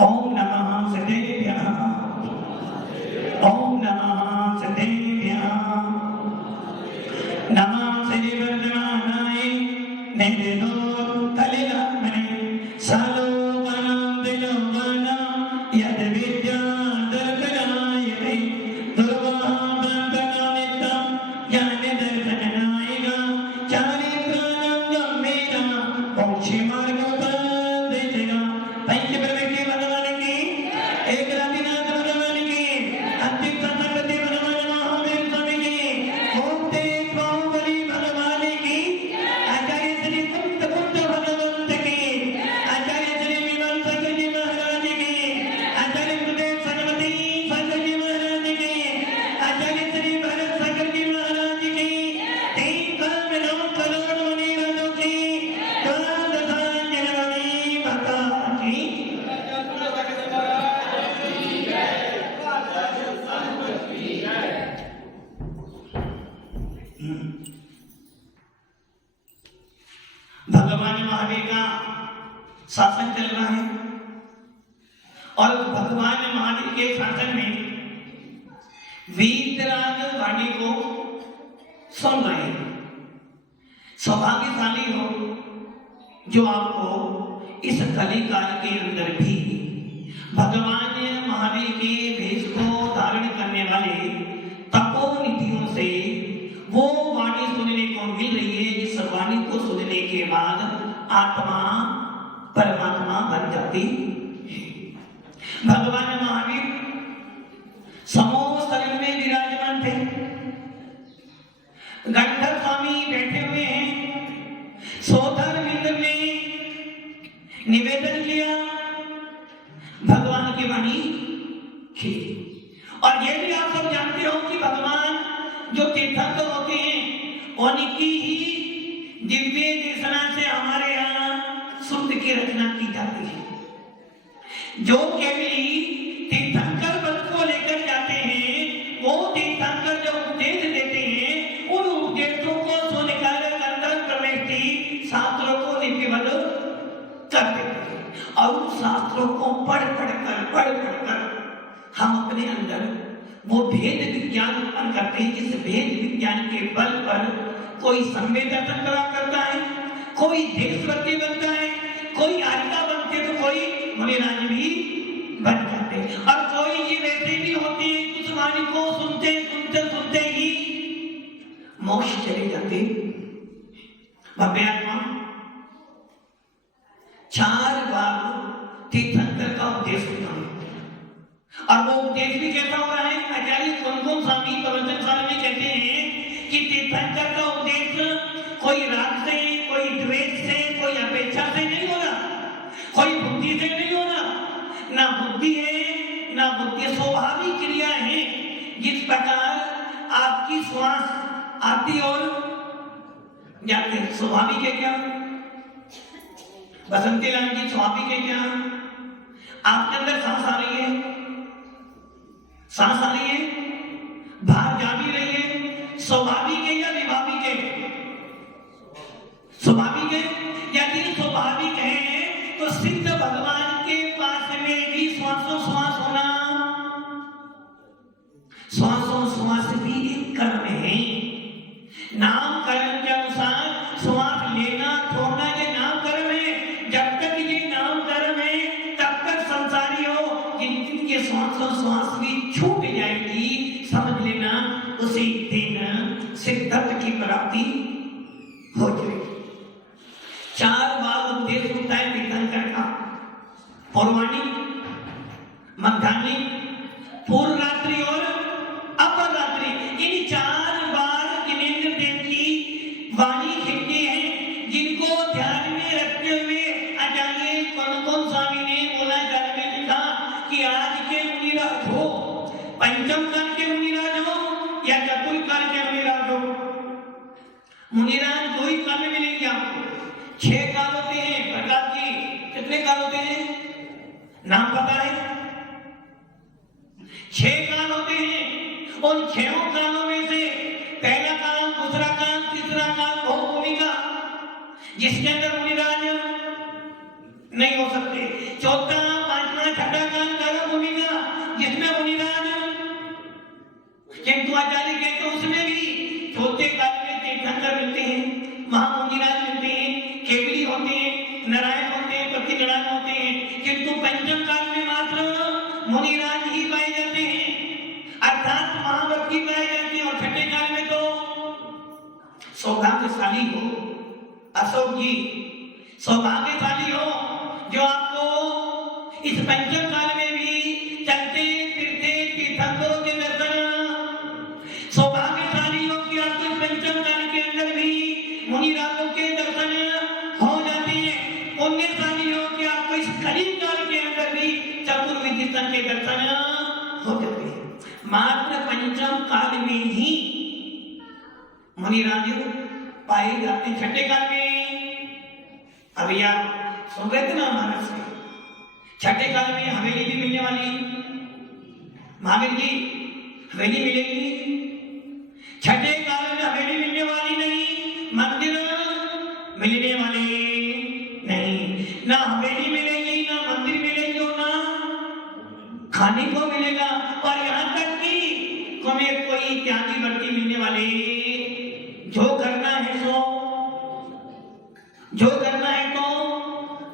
ओम नमः सदेभ्यः। ओम नमः सदेभ्यः। नमः श्रीवर्धमानाय निर्दोष कलिलात्मने सालोकनां दिलोकनां यद विद्या दर्शनायते दुर्वाहाबन्धनामितं ज्ञानदर्शनायिका चारित्राणां गम्भीरा मोक्षमार्गोपदेशिका पंचप्रविष्टि भगवान की एक रविनाथ भगवान की अंतिम संपत्ति भगवान महावीर स्वामी की ओम बाहुबली भगवान की आचार्य श्री कुंत भगवंत की आचार्य श्री विमल शंकर जी महाराज की आचार्य गुरुदेव सरस्वती शंकर जी महाराज की आचार्य श्री भरत शंकर जी महाराज की 3 करोड़ मुनिराजों की द्वादशांजलि माता की भगवान महावीर का शासन चल रहा है और भगवान महावीर के शासन में वीतराग वाणी को सुन रहे हैं। सौभाग्यशाली हो जो आपको इस कलिकाल के अंदर भी भगवान महावीर के भेष को धारण करने वाले तपोनिधियों से वो वाणी सुनने को मिल रही है जिस वाणी को सुनने के बाद आत्मा परमात्मा बन जाती है। भगवान महावीर समूह शरीर में विराजमान थे। गंधर्व स्वामी बैठे हुए हैं। सोधर मित्र ने निवेदन किया, भगवान की वाणी खिली। और ये भी आप सब जानते हो कि भगवान जो तीर्थंकर होते हैं उनकी ही दिव्य देशना से हमारे यहाँ शुद्ध की रचना की जाती है। जो केवली तीर्थंकर पद को लेकर जाते हैं वो तीर्थंकर जो उपदेश देते हैं उन उपदेशों को सुनकर अंदर प्रवेश शास्त्रों को लिपिबद्ध करते हैं और उन शास्त्रों को पढ़ पढ़कर हम अपने अंदर वो भेद विज्ञान उत्पन्न करते हैं। जिस भेद विज्ञान के बल पर कोई संवेदना संग्रह करता है, कोई देशभक्ति बनता है, कोई आज्ञा बनते तो कोई मुनिराज भी बन जाते हैं और कोई ये वैसे भी होते हैं कुछ वाणी को सुनते सुनते ही मोक्ष चले जाते। भव्यात्मा 4 बार तीर्थंकर का उपदेश होता है और वो उपदेश भी कैसा हो रहा है। आचार्य कुंकुम स्वामी प्रवचन साल में कहते हैं कि तीर्थंकर का उपदेश कोई राग से, कोई द्वेष से, कोई अपेक्षा से नहीं हो रहा, कोई बुद्धि से नहीं हो रहा। ना बुद्धि है ना बुद्धि, स्वाभाविक क्रिया है। जिस प्रकार आपकी श्वास आती और जाती है, स्वाभाविक है क्या? बसंती लाल जी स्वाभाविक है क्या? आपके अंदर सांस आ रही है, सांस आ रही है, बाहर जा भी रही है, स्वाभाविक है या विभाविक है? स्वाभाविक है। यदि स्वाभाविक है तो सिद्ध भगवान के पास में भी श्वासोश्वास होना, श्वासोश्वास भी एक कर्म है। नाम कर्म के अनुसार श्वास लेना छोड़ना ये नाम कर्म है। जब तक ये नाम कर्म है तब तक संसारी हो, जिनके श्वासोश्वास भी छूट जाएगी समझ लेना उसी दिन सिद्धत्व की प्राप्ति हो जाएगी। 4 बार उपदेश होता है तीर्थंकर का, पौर्वाणी, मध्याह्नी, पूर्व रात्रि और अपर रात्रि। इन 4 बार जिनेंद्र देव की वाणी खिलती है जिनको ध्यान में रखते हुए आचार्य कुंकुम स्वामी ने मूलाचार में लिखा कि आज के मुनिराज हो, पंचम काल के मुनिराज हो या चतुर्थ काल के मुनिराज हो, मुनिराज 2 ही काल में मिलेंगे आपको। 6 काल होते हैं प्रकाश जी। कितने काल होते हैं नाम पता है? 6 काल होते हैं। उन 6 कालों में से पहला काल, दूसरा काल, तीसरा काल भौगोलिका, जिसके अंदर मुनिराज नहीं हो सकते। चौथा, पांचवा, छठा व्यक्ति लड़ाई होते हैं, किंतु पंचम काल में मात्र मुनिराज ही पाए जाते हैं, अर्थात महाव्रती पाए जाते हैं। और छठे काल में तो सौभाग्यशाली हो अशोक जी, सौभाग्यशाली हो जो आपको इस पंचम काल में भी चलते फिरते तीर्थंकरों के दर्शन, सौभाग्यशाली हो कि आपको इस पंचम काल के अंदर भी मुनिराजों के दर्शन हो जाते हैं। पुण्यशाली हो कि आपको इस कलियुग काल के अंदर भी चतुर्विध के दर्शन हो जाते हैं। मात्र पंचम काल में ही मुनिराज पाए जाते हैं। छठे काल में अभी आप सुन रहे थे ना महाराज से, छठे काल में हवेली भी मिलने वाली, महावीर जी हवेली मिलेगी। छठे काल में हवेली मिलने वाली नहीं, मंदिर मिलने वाले नहीं, ना हवेली मिलेगी ना मंदिर मिलेगी और ना खाने को मिलेगा। और यहाँ तक कि तुम्हें कोई त्यागी वर्ती मिलने वाले, जो करना है सो, जो करना है तो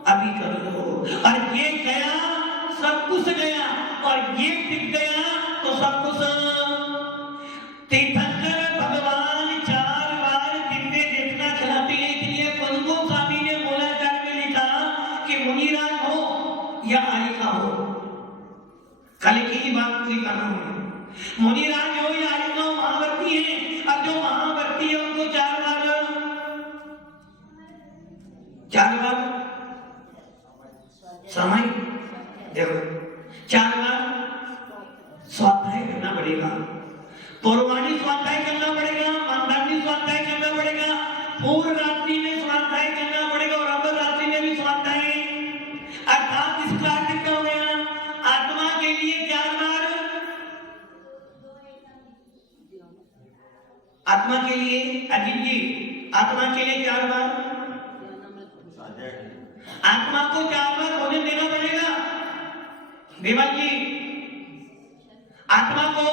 अभी कर लो। और ये गया सब कुछ गया, और ये टिक गया तो सब कुछ। तीर्थंकर भगवान 4 बार दिव्य देखना चाहते हैं, इसलिए कुलकुल स्वामी ने मूलाचार में लिखा कि मुनिराज हो या आरिका हो, कल की ही बात पूरी कर रहा हूं। मुनिराज हो या आरिका हो, महावर्ती है। अब जो महावर्ती है उनको 4 बार समय देखो, 4 बार स्वाध्याय करना पड़ेगा, पौर्वाणी स्वाध्याय करना पड़ेगा, मानदंडी स्वाध्याय करना पड़ेगा, पूर्व रात्रि में स्वाध्याय करना पड़ेगा और अपर रात्रि में भी स्वाध्याय। अर्थात इसका अर्थ क्या हो गया, आत्मा के लिए 4 बार, आत्मा के लिए अजीत जी, आत्मा के लिए 4 बार, आत्मा को 4 बार भोजन देना पड़ेगा। विमल जी, आत्मा को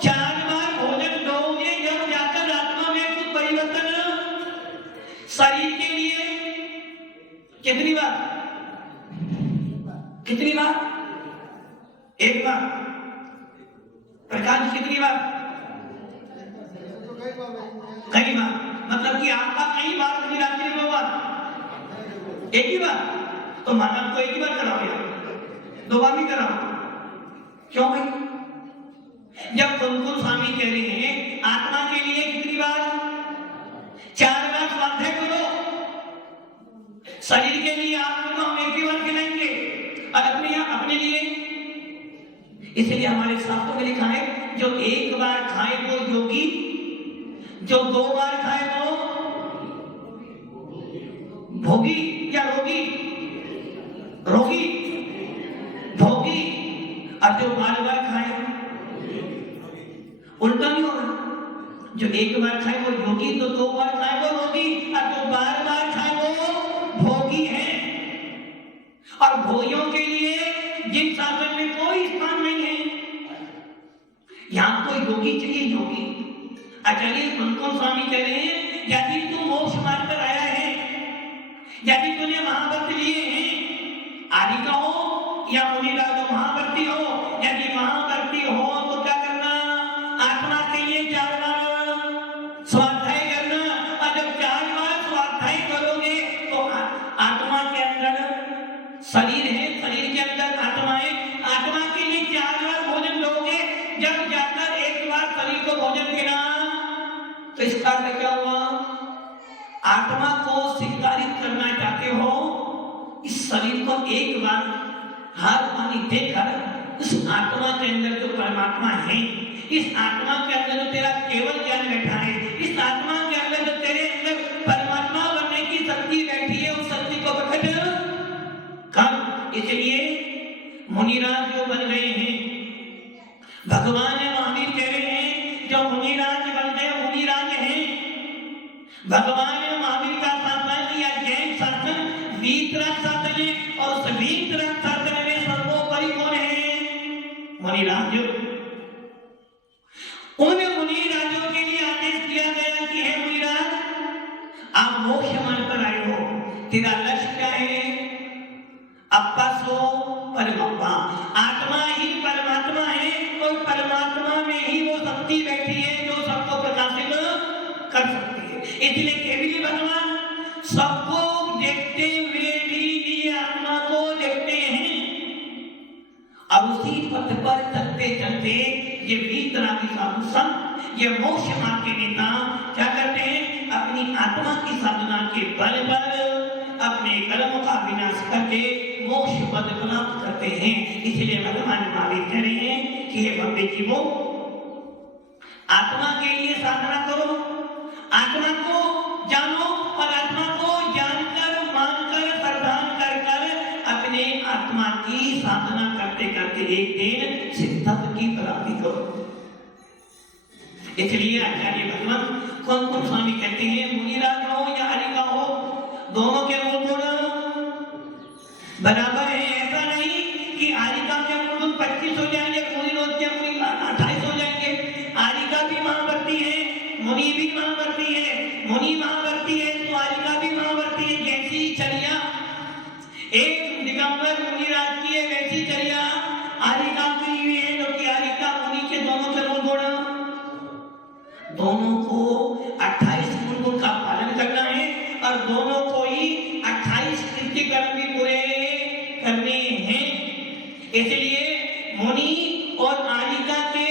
4 बार भोजन दोगे जब जाकर आत्मा में कुछ परिवर्तन। शरीर के लिए कितनी बार, कितनी बार, 1 बार। प्रकाश कितनी बार, कई बार, मतलब कि आपका कई बार पूरी रात्रि में 2 बार, 1 ही बार। तो मानव को 1 ही बार कराओगे, 2 बार नहीं कराओ, क्यों भाई? जब कुलकुल स्वामी कह रहे हैं आत्मा के लिए कितनी बार, 4 बार स्वाध्याय करो। शरीर के लिए आपको हम 1 ही बार खिलाएंगे, और अपने लिए, इसलिए हमारे शास्त्रों में लिखा है जो 1 बार खाए वो योगी, जो 2 बार खाए वो भोगी या रोगी, रोगी भोगी, और जो बार बार खाए उल्टा नहीं होगा, जो 1 बार खाए वो योगी, तो 2 बार खाए वो रोगी, और जो बार बार खाए वो भोगी है। और भोगियों के लिए जिन शासन में कोई स्थान नहीं है, यहां तो योगी चाहिए, योगी। चलिए कुलकुल स्वामी कह रहे हैं यदि तू मोक्ष मार्ग पर आया है, यदि तूने महाव्रत लिए हैं, आरिका हो या मुनिराज हो, महाव्रती हो, यदि महाव्रती हो तो क्या करना, आत्मा के लिए 4 बार स्वाध्याय करना। और जब 4 बार स्वाध्याय करोगे तो आत्मा के अंदर शरीर है, शरीर के अंदर आत्मा है, आत्मा के लिए 4 बार भोजन दोगे। जब जाकर 1 बार शरीर को भोजन देना, तो इसका अर्थ क्या हुआ, आत्मा को स्वीकारित करना चाहते हो, इस शरीर को 1 बार हाथ पानी देकर उस आत्मा के अंदर जो परमात्मा है, इस आत्मा के अंदर जो तेरा केवल ज्ञान बैठा है, इस आत्मा के अंदर जो तेरे अंदर परमात्मा बनने की शक्ति बैठी है, उस शक्ति को प्रकट कर। इसलिए मुनिराज जो बन गए हैं, भगवान महावीर कह रहे हैं जो मुनिराज बन गए, मुनिराज हैं। भगवान महावीर का शासन या जैन शासन वीतराग शासन है, और उस वीतराग शासन में सर्वोपरि कौन है, मुनिराज। उन मुनिराजों के लिए आदेश किया गया कि हे मुनिराज, आप मोक्ष मार्ग पर आए हो, तेरा लक्ष्य क्या है, परमात्मा। आत्मा ही परमात्मा है और परमात्मा में ही वो शक्ति बैठी है जो सबको प्रकाशित कर सकती है। इसलिए केवली भगवान सबको देखते हुए भी ये आत्मा को देखते हैं और उसी पथ पर चलते चलते ये वीतरागी साधु संत, ये मोक्ष मार्ग के नेता क्या करते हैं? अपनी आत्मा की साधना के बल पर अपने कर्मों का विनाश करके मोक्ष पद प्राप्त करते हैं। इसलिए भगवान महावीर कह रहे हैं कि हे भव्य जीवो, आत्मा के लिए साधना करो, आत्मा को जानो और आत्मा को जानकर, मानकर, प्रदान कर अपने आत्मा की साधना करते करते एक दिन सिद्धत्व की प्राप्ति करो। इसलिए आचार्य भगवान कौन कौन स्वामी कहते हैं, मुनिराज हो या हरिका हो, दोनों के मूल गुण बराबर है। ऐसा नहीं कि आरिका के मूल गुण 25 हो जाएंगे, मुनिरोध के मूल 28 हो जाएंगे। आरिका भी महावर्ती है, मुनि भी महावर्ती है, मुनि महावर्ती है तो आरिका भी महावर्ती है। जैसी चर्या एक दिगंबर मुनिराज की है, वैसी चर्या आरिका की हुई है, जो कि आरिका मुनि के दोनों के मूल गुण, दोनों को 28 मूल गुण का पालन करना है और दोनों को ही 28 कृत्य कर्म भी पूरे करने हैं। इसलिए मुनि और आरिका के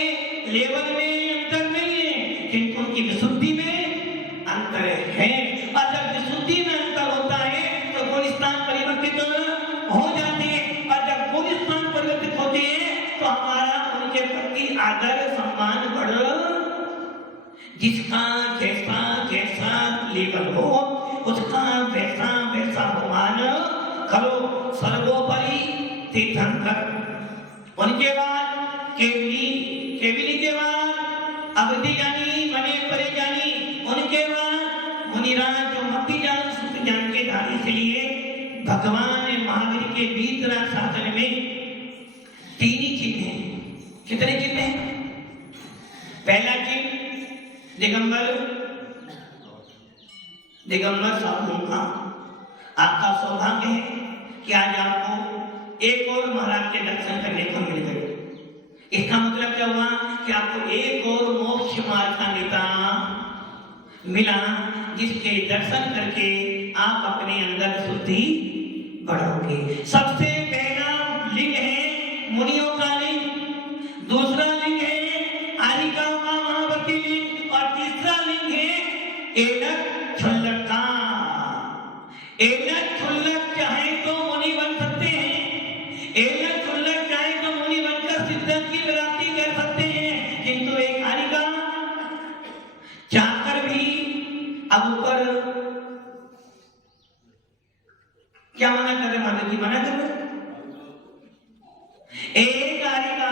लेवल में अंतर नहीं है, किंतु उनकी विशुद्धि में अंतर है। और जब विशुद्धि में अंतर होता है तो गुण स्थान परिवर्तित हो जाते हैं, और जब गुण स्थान परिवर्तित होते हैं तो हमारा उनके प्रति आदर सम्मान बढ़, जिसका जैसा जैसा लेवल हो उसका वैसा वैसा अपमान करो। सर्वोपरि तीर्थंकर, उनके बाद केवली, केवली के बाद अवधि जानी, बने परे जानी, उनके बाद मुनिराज जो मति जान सुख ज्ञान के धारी। इसलिए भगवान महावीर के वीतराग शासन में 3 ही चिन्ह हैं। कितने चिन्ह हैं? पहला चिन्ह दिगंबर, दिगंबर साधुओं का आपका सौभाग्य है कि आज आपको एक और महाराज के दर्शन करने को मिल गए। इसका मतलब क्या हुआ कि आपको एक और मोक्ष मार्ग का नेता मिला, जिसके दर्शन करके आप अपने अंदर शुद्धि बढ़ाओगे। सबसे पहला लिंग है मुनियों का लिंग, दूसरा लिंग है आरिकाओं का महावर्ती लिंग, और तीसरा लिंग है एलक छुल्लक का। एलक छुल्लक चाहे तो मुनि बन सकते हैं, एलक छुल्लक चाहे तो मुनि बनकर सिद्धत्व की प्राप्ति कर सकते हैं, किंतु एक आरिका चाहकर भी अब ऊपर क्या मना कर रहे? माता जी मना कर रहे। एक आरिका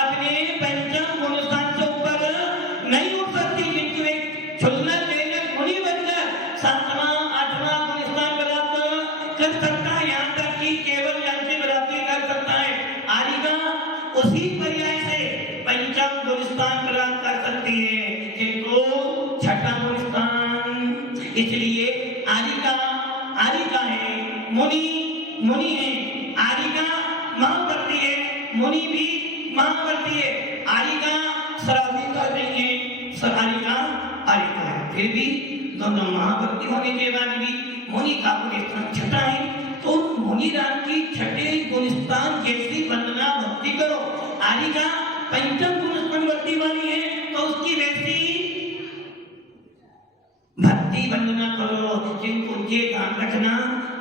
अपने पंचम गुण स्थान से ऊपर नहीं उठ सकती, किंतु एक छुल्लक मुनि बनकर 7वां 8वां गुण स्थान प्राप्त कर सकता है, यहाँ तक कि केवल ज्ञान की प्राप्ति कर सकता है। आरिका उसी पर्याय से पंचम गुण स्थान प्राप्त कर सकती है, किंतु 6वां गुण स्थान। इसलिए आरिका आरिका है, मुनि मुनि है, आरिका महावर्ती है, मुनि भी महावर्ती है। आरिका सराधिका नहीं है, आरिका आरिका है। फिर भी दोनों महावर्ती होने के बाद भी मुनि का गुण स्थान 6 है, तो मुनिराज की 6ठे गुण स्थान जैसी वंदना भक्ति करो। आरिका पंचम गुण स्थान वर्ती वाली है, तो उसकी वैसी भक्ति वंदना करो। जिनको ये ध्यान रखना,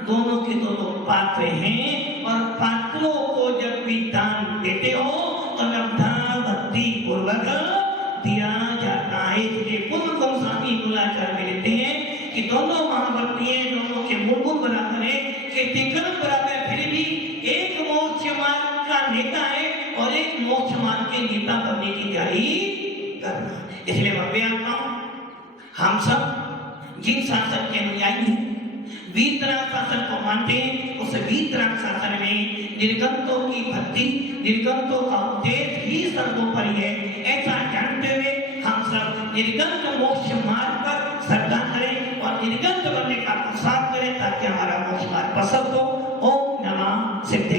दोनों के दोनों पात्र हैं, और पात्रों को जब भी दान देते हो तो लब्धा भक्ति पूर्वक दिया जाता है। इसलिए पुण्य को स्वामी मूलाचार में लेते हैं कि दोनों महावर्ती हैं, दोनों के मूल गुण बराबर है, कीर्तिक्रम बराबर है, फिर भी एक मोक्ष मार्ग का नेता है और एक मोक्ष मार्ग के नेता बनने की तैयारी करना। इसलिए भव्य आत्मा, हम सब जिन शासन के अनुयायी हैं, वीतराग शासन को मानते हैं, उस वीतराग शासन में निर्गंतों की भक्ति, निर्गंतों का उपदेश ही सर्वोपरि है। ऐसा जानते हुए हम सब निर्गंत मोक्ष मार्ग पर श्रद्धा करें और निर्गंत बनने का प्रसाद करें, ताकि हमारा मोक्ष मार्ग प्रशस्त हो। ओम नमः सिद्धे।